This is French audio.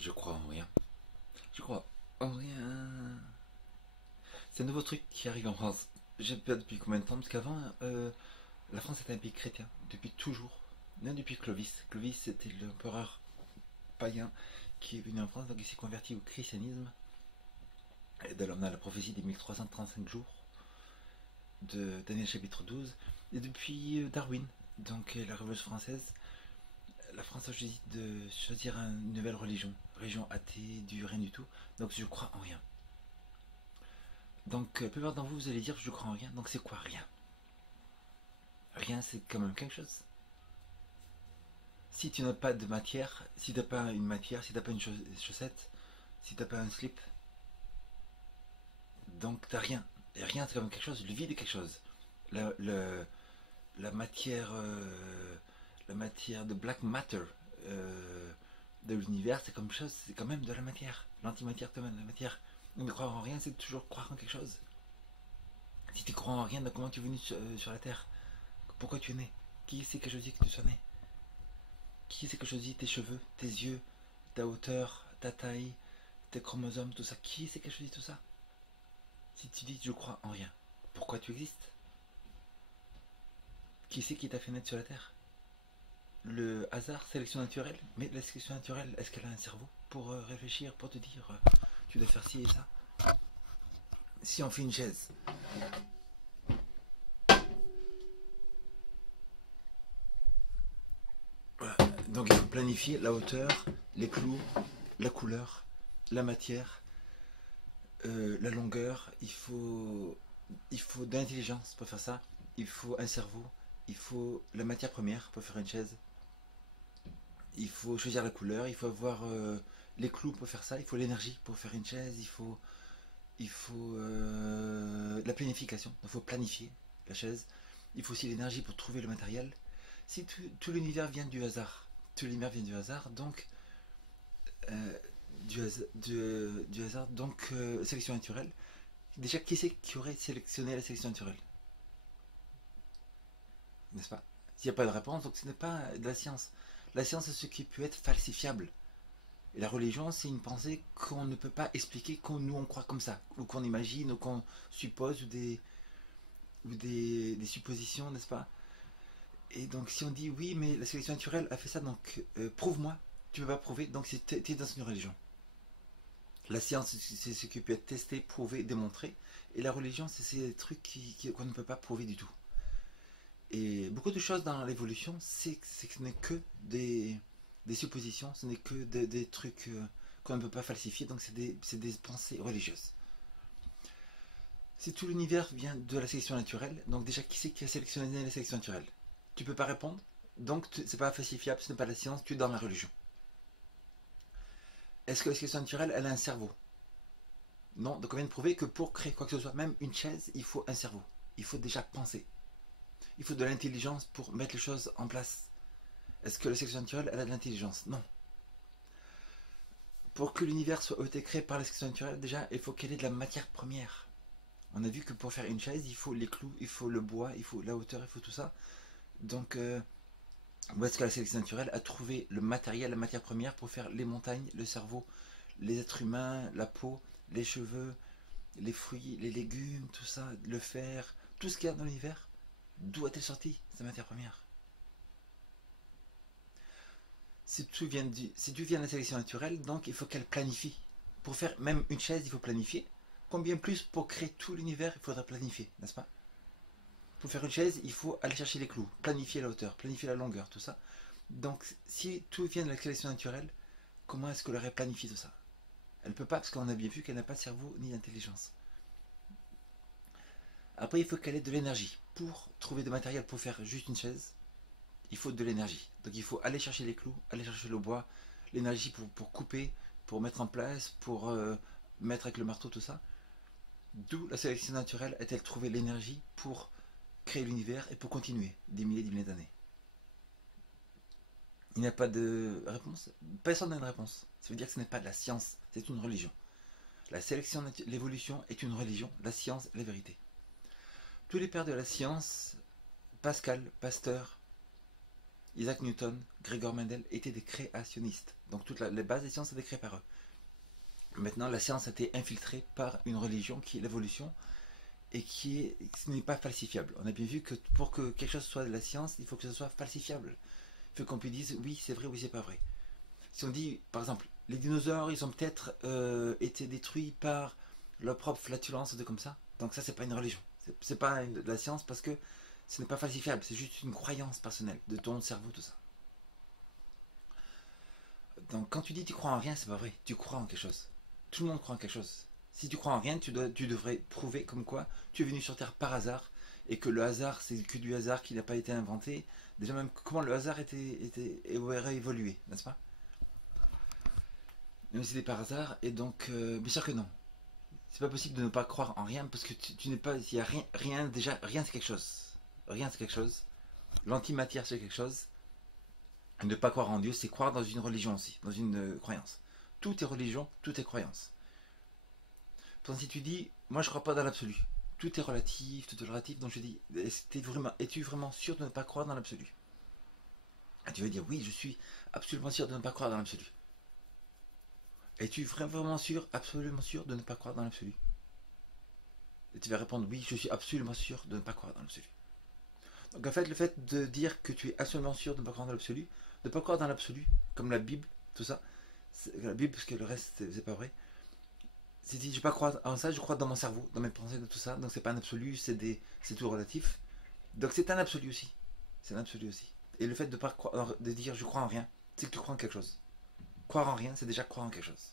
Je crois en rien. Je crois en rien. C'est un nouveau truc qui arrive en France. Je ne sais pas depuis combien de temps, parce qu'avant, la France était un pays chrétien, depuis toujours. Même depuis Clovis. Clovis, c'était l'empereur païen qui est venu en France, donc il s'est converti au christianisme. Et d'ailleurs, on a la prophétie des 1335 jours de Daniel chapitre 12. Et depuis Darwin, donc la Révolution française, la France a choisi de choisir une nouvelle religion athée, du rien du tout. Donc je crois en rien. Donc la plupart d'entre vous, vous allez dire je crois en rien. Donc c'est quoi rien? Rien, c'est quand même quelque chose. Si tu n'as pas de matière, si tu n'as pas une matière, si tu n'as pas une chaussette, si tu n'as pas un slip, donc t'as rien. Et rien, c'est quand même quelque chose. Le vide est quelque chose. La, le- la matière, la matière de black matter de l'univers, c'est comme chose, c'est quand même de la matière. L'antimatière, quand même de la matière. Donc de croire en rien, c'est toujours croire en quelque chose. Si tu crois en rien, donc comment tu es venu sur la Terre? Pourquoi tu es né? Qui c'est qui a choisi que tu sois né? Qui c'est qui a choisi tes cheveux, tes yeux, ta hauteur, ta taille, tes chromosomes, tout ça? Qui c'est qui a choisi tout ça? Si tu dis je crois en rien, pourquoi tu existes? Qui c'est qui t'a fait naître sur la Terre? Le hasard, sélection naturelle? Mais la sélection naturelle, est-ce qu'elle a un cerveau pour réfléchir, pour te dire tu dois faire ci et ça? Si on fait une chaise, voilà. Donc il faut planifier la hauteur, les clous, la couleur, la matière, la longueur. Il faut de l'intelligence pour faire ça. Il faut un cerveau. Il faut la matière première pour faire une chaise. Il faut choisir la couleur. Il faut avoir les clous pour faire ça. Il faut l'énergie pour faire une chaise. Il faut la planification. Il faut planifier la chaise. Il faut aussi l'énergie pour trouver le matériel. Si tout l'univers vient du hasard, tout l'univers vient du hasard, donc euh, du hasard, donc sélection naturelle. Déjà, qui c'est qui aurait sélectionné la sélection naturelle? N'est-ce pas? S'il n'y a pas de réponse, donc ce n'est pas de la science. La science, c'est ce qui peut être falsifiable. Et la religion, c'est une pensée qu'on ne peut pas expliquer, qu'on nous on croit comme ça, ou qu'on imagine, ou qu'on suppose, ou des suppositions, n'est-ce pas? Et donc si on dit oui, mais la sélection naturelle a fait ça, donc prouve-moi, tu ne peux pas prouver, donc tu es dans une religion. La science, c'est ce qui peut être testé, prouvé, démontré, et la religion, c'est ces trucs qu'on ne peut pas prouver du tout. Et beaucoup de choses dans l'évolution, c'est que ce n'est que des suppositions, ce n'est que des trucs qu'on ne peut pas falsifier, donc c'est des pensées religieuses. Si tout l'univers vient de la sélection naturelle, donc déjà qui c'est qui a sélectionné la sélection naturelle? Tu peux pas répondre, donc c'est pas falsifiable, ce n'est pas la science, tu es dans la religion. Est-ce que la sélection naturelle, elle a un cerveau? Non, donc on vient de prouver que pour créer quoi que ce soit, même une chaise, il faut un cerveau. Il faut déjà penser. Il faut de l'intelligence pour mettre les choses en place. Est-ce que la sélection naturelle, elle a de l'intelligence? Non. Pour que l'univers soit été créé par la sélection naturelle, déjà, il faut qu'elle ait de la matière première. On a vu que pour faire une chaise, il faut les clous, il faut le bois, il faut la hauteur, il faut tout ça. Donc, où est-ce que la sélection naturelle a trouvé le matériel, la matière première pour faire les montagnes, le cerveau, les êtres humains, la peau, les cheveux, les fruits, les légumes, tout ça, le fer, tout ce qu'il y a dans l'univers? D'où a-t-elle sorti cette matière première? Si tout vient de la sélection naturelle, donc il faut qu'elle planifie. Pour faire même une chaise, il faut planifier. Combien plus pour créer tout l'univers, il faudra planifier, n'est-ce pas? Pour faire une chaise, il faut aller chercher les clous, planifier la hauteur, planifier la longueur, tout ça. Donc si tout vient de la sélection naturelle, comment est-ce qu'elle aurait planifié tout ça? Elle ne peut pas parce qu'on a bien vu qu'elle n'a pas de cerveau ni d'intelligence. Après, il faut qu'elle ait de l'énergie. Pour trouver de matériel pour faire juste une chaise, il faut de l'énergie. Donc il faut aller chercher les clous, aller chercher le bois, l'énergie pour couper, pour mettre en place, pour mettre avec le marteau, tout ça. D'où la sélection naturelle a-t-elle trouvé l'énergie pour créer l'univers et pour continuer des milliers d'années? Il n'y a pas de réponse. Personne n'a une réponse. Ça veut dire que ce n'est pas de la science, c'est une religion. La sélection, l'évolution est une religion, la science est la vérité. Tous les pères de la science, Pascal, Pasteur, Isaac Newton, Gregor Mendel étaient des créationnistes. Donc toutes les bases des sciences étaient créées par eux. Maintenant, la science a été infiltrée par une religion qui est l'évolution et qui n'est pas falsifiable. On a bien vu que pour que quelque chose soit de la science, il faut que ce soit falsifiable. Il faut qu'on puisse dire oui c'est vrai, oui c'est pas vrai. Si on dit par exemple les dinosaures ils ont peut-être été détruits par leur propre flatulence, de comme ça, donc ça c'est pas une religion, c'est pas de la science parce que ce n'est pas falsifiable, c'est juste une croyance personnelle de ton cerveau, tout ça. Donc quand tu dis tu crois en rien, c'est pas vrai, tu crois en quelque chose. Tout le monde croit en quelque chose. Si tu crois en rien, tu devrais prouver comme quoi tu es venu sur Terre par hasard et que le hasard c'est que du hasard qui n'a pas été inventé. Déjà même comment le hasard aurait évolué, n'est-ce pas? Même si c'était par hasard, et donc bien sûr que non. C'est pas possible de ne pas croire en rien parce que tu n'es pas. Il y a rien, rien déjà, rien c'est quelque chose. Rien c'est quelque chose. L'antimatière c'est quelque chose. Ne pas croire en Dieu, c'est croire dans une religion aussi, dans une croyance. Tout est religion, tout est croyance. Pourtant, si tu dis, moi je crois pas dans l'absolu, tout est relatif, tout est relatif, donc je dis, es-tu vraiment sûr de ne pas croire dans l'absolu? Et tu vas dire, oui, je suis absolument sûr de ne pas croire dans l'absolu. Es-tu vraiment sûr, absolument sûr de ne pas croire dans l'absolu? Et tu vas répondre, oui, je suis absolument sûr de ne pas croire dans l'absolu. Donc en fait, le fait de dire que tu es absolument sûr de ne pas croire dans l'absolu, de ne pas croire dans l'absolu, comme la Bible, tout ça, la Bible, parce que le reste, c'est pas vrai. Si je ne pas croire en ça, je crois dans mon cerveau, dans mes pensées, de tout ça. Donc c'est pas un absolu, c'est tout relatif. Donc c'est un absolu aussi. C'est un absolu aussi. Et le fait de pas croire, de dire je crois en rien, c'est que tu crois en quelque chose. Croire en rien, c'est déjà croire en quelque chose.